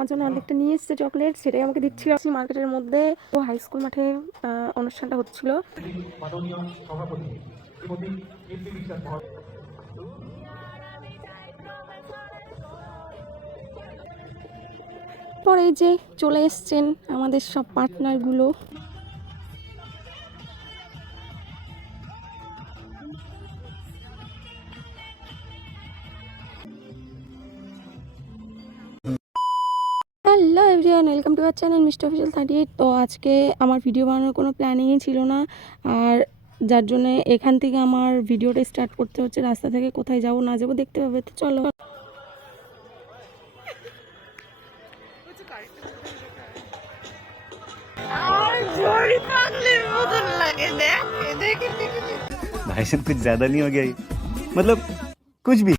আমার জন্য অর্ধেকটা নিয়ে এসেছে চকলেট, সেটাই আমাকে দিচ্ছিল মার্কেটের মধ্যে। ও হাই স্কুল মাঠে অনুষ্ঠানটা হচ্ছিল। পরে যে চলে এসছেন আমাদের সব পার্টনারগুলো। Hello everyone, welcome to our channel mister official 38। তো আজকে আমার ভিডিও বানানোর কোনো প্ল্যানিংই ছিল না, আর যার জন্য এখান থেকে আমার ভিডিওটা স্টার্ট করতে হচ্ছে। রাস্তা থেকে কোথায় যাব না যাব দেখতে পাবে, তো চলো। भाई साहब कुछ ज्यादा नहीं हो गया ये? मतलब कुछ भी।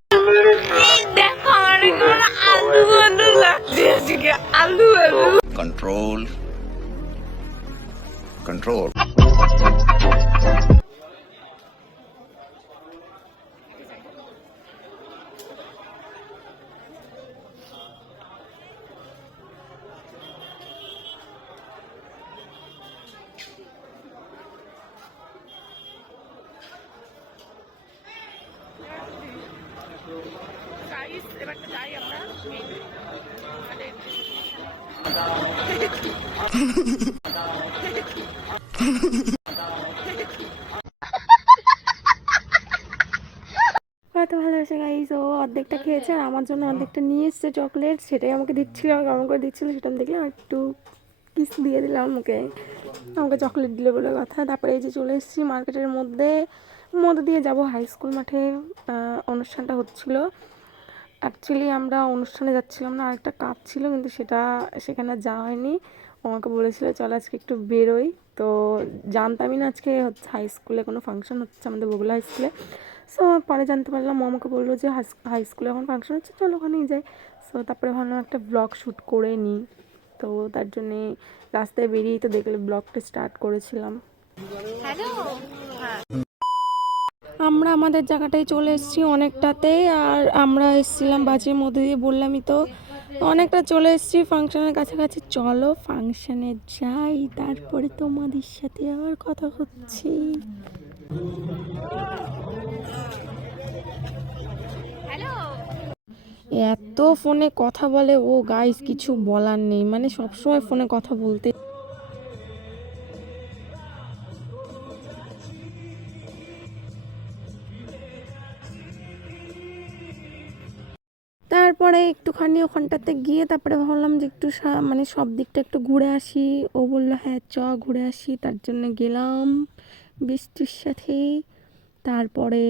Control control. কত ভালোবাসে গাইস, ও অর্ধেকটা খেয়েছে আর আমার জন্য অর্ধেকটা নিয়ে এসছে চকলেট, সেটাই আমাকে দিচ্ছিল, গরম করে দিচ্ছিল। সেটা আমি দেখলাম, একটু কিস দিয়ে দিলাম মুখে, আমাকে চকলেট দিলে বলে কথা। তারপরে এই যে চলে এসেছি মার্কেটের মধ্যে দিয়ে যাব। হাই স্কুল মাঠে অনুষ্ঠানটা হচ্ছিল। অ্যাকচুয়ালি আমরা অনুষ্ঠানে যাচ্ছিলাম না, আরেকটা কাজ ছিল, কিন্তু সেখানে যাওয়া হয়নি। ও আমাকে বলেছিল চল আজকে একটু বেরোই, তো জানতামই না আজকে হচ্ছে হাই স্কুলে কোনো ফাংশন হচ্ছে, আমাদের বগুলা হাই স্কুলে। সো পরে জানতে পারলাম, ও আমাকে বললো যে হাই স্কুলে এখন ফাংশন হচ্ছে, চলো ওখানেই যাই। সো তারপরে ভাবলাম একটা ব্লগ শ্যুট করে নিই, তো তার জন্যে রাস্তায় বেরিয়েই তো দেখলে ব্লগটা স্টার্ট করেছিলাম। আমরা আমাদের জায়গাটায় চলে এসেছি অনেকটাতে, আর আমরা এসেছিলাম বাজের মধ্যে দিয়ে, বললামই তো অনেকটা চলে এসেছি ফাংশনের কাছাকাছি। চলো ফাংশনে যাই, তারপরে তোমাদের সাথে আবার কথা হচ্ছি। এত ফোনে কথা বলে ও গাইস, কিছু বলার নেই, মানে সবসময় ফোনে কথা বলতে। তারপরে একটুখানি ওখানটাতে গিয়ে তারপরে ভাবলাম যে একটু মানে সব দিকটা একটু ঘুরে আসি। ও বললো হ্যাঁ চ ঘুরে আসি, তার জন্য গেলাম বৃষ্টির সাথে। তারপরে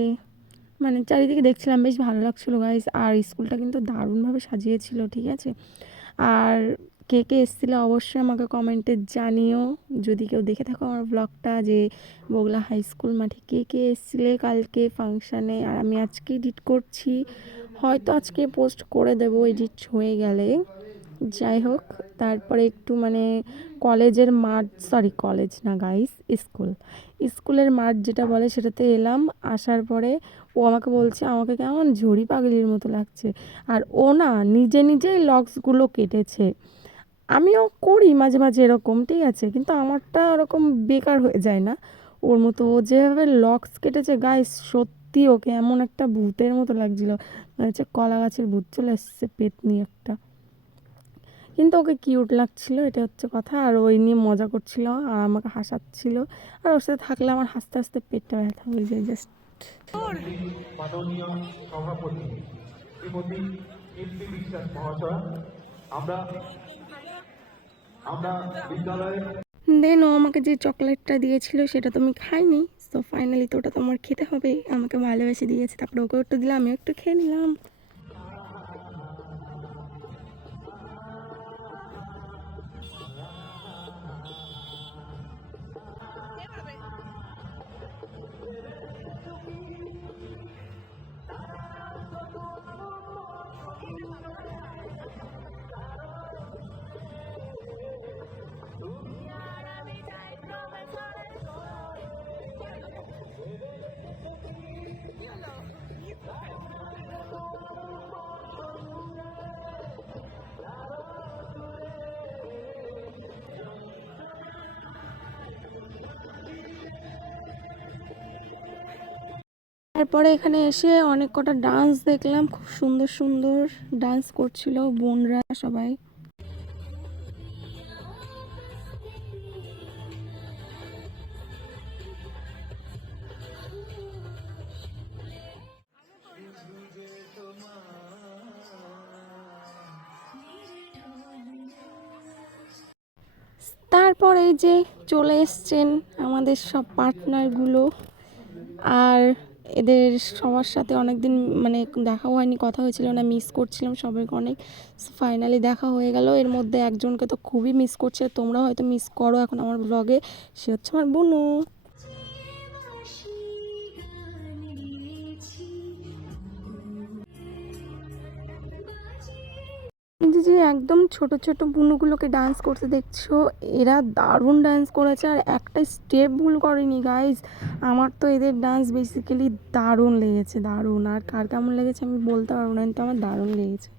মানে চারিদিকে দেখছিলাম, বেশ ভালো লাগছিলো গাইস। আর স্কুলটা কিন্তু দারুণভাবে সাজিয়েছিল, ঠিক আছে। আর কে কে এসেছিলো অবশ্যই আমাকে কমেন্টে জানিও, যদি কেউ দেখে থাকো আমার ব্লগটা, যে বগুলা হাই স্কুল মাঠে কে কে এসেছিলে কালকে ফাংশানে। আর আমি আজকে এডিট করছি, হয়তো আজকে পোস্ট করে দেবো এডিট হয়ে গেলে। যাই হোক, তারপরে একটু মানে কলেজের মাঠ, সরি কলেজ না গাইস, স্কুলের মাঠ যেটা বলে সেটাতে এলাম। আসার পরে ও আমাকে বলছে আমাকে কেমন ঝড়ি পাগলির মতো লাগছে, আর ও না নিজেই লক্সগুলো কেটেছে। আমিও করি মাঝে মাঝে এরকম, ঠিক আছে, কিন্তু আমারটা ওরকম বেকার হয়ে যায় না ওর মতো। ও যেভাবে লক্স কেটেছে গাইস, সত্যি ওকে এমন একটা ভূতের মতো লাগছিল, মানে হচ্ছে কলা গাছের ভূত চলে এসছে পেতনি একটা। কিন্তু ওকে কিউট লাগছিল, এটা হচ্ছে কথা। আর ওই নিয়ে মজা করছিল আর আমাকে হাসাচ্ছিল, আর ওর সাথে থাকলে আমার হাসতে হাসতে পেটটা ব্যথা হয়ে যায় জাস্ট। দেন ও আমাকে যে চকলেটটা দিয়েছিল সেটা তো আমি খাইনি, তো ফাইনালি তো ওটা তো আমার খেতে হবে, আমাকে ভালোবেসে দিয়েছে। তারপরে ওকে একটু দিলাম, আমিও একটু খেয়ে নিলাম। তারপরে এখানে এসে অনেক কটা ডান্স দেখলাম, খুব সুন্দর সুন্দর ডান্স করছিল বোনরা সবাই। তারপর এই যে চলে এসছেন আমাদের সব পার্টনারগুলো, আর এদের সবার সাথে অনেকদিন মানে দেখাও হয়নি, কথা হয়েছিল না, মিস করছিলাম সবাইকে অনেক। ফাইনালি দেখা হয়ে গেল। এর মধ্যে একজনকে তো খুবই মিস করছে, তোমরা হয়তো মিস করো এখন আমার ব্লগে, সে হচ্ছে আমার বোনু। যে একদম ছোট ছোট বুনুগুলোকে ডান্স করতে দেখছো, এরা দারুণ ডান্স করেছে আর একটা স্টেপ ভুল করেনি গাইজ। আমার তো এদের ডান্স বেসিক্যালি দারুণ লেগেছে, দারুণ। আর কার কেমন লেগেছে আমি বলতে পারবো না, কিন্তু আমার দারুণ লেগেছে।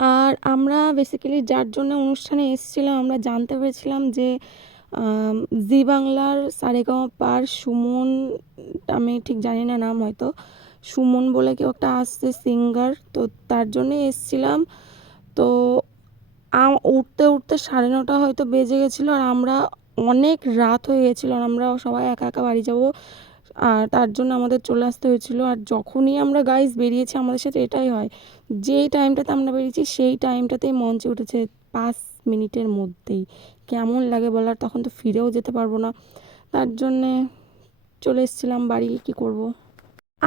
আর আমরা বেসিক্যালি যার জন্য অনুষ্ঠানে এসেছিলাম, আমরা জানতে পেরেছিলাম যে জি বাংলার সারেগামাপার সুমন, আমি ঠিক জানি না নাম, হয়তো সুমন বলে কেউ একটা আসছে সিঙ্গার, তো তার জন্যে এসেছিলাম। তো উঠতে উঠতে 9:30 হয়তো বেজে গেছিলো, আর আমরা অনেক রাত হয়ে গেছিলো, আর আমরা সবাই একা একা বাড়ি যাব, আর তার জন্য আমাদের চলে আসতে হয়েছিল। আর যখনই আমরা গাইজ বেরিয়েছি, আমাদের সাথে এটাই হয়, যেই টাইমটাতে আমরা বেরিয়েছি সেই টাইমটাতেই মঞ্চে উঠেছে 5 মিনিটের মধ্যেই। কেমন লাগে বলার, তখন তো ফিরেও যেতে পারবো না, তার জন্যে চলে এসেছিলাম বাড়ি, কি করব।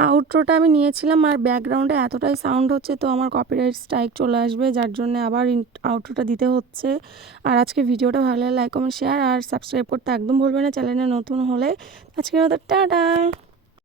আউটরোটা আমি নিয়েছিলাম, আর ব্যাকগ্রাউন্ডে এতটাই সাউন্ড হচ্ছে তো আমার কপিরাইট স্ট্রাইক চলে আসবে, যার জন্য আবার আউটরোটা দিতে হচ্ছে। আর আজকে ভিডিওটা ভালো লাগে লাইক কমেন্ট শেয়ার আর সাবস্ক্রাইব করতে একদম ভুলবে না চ্যানেলে নতুন হলে। আজকের মতো টাটা।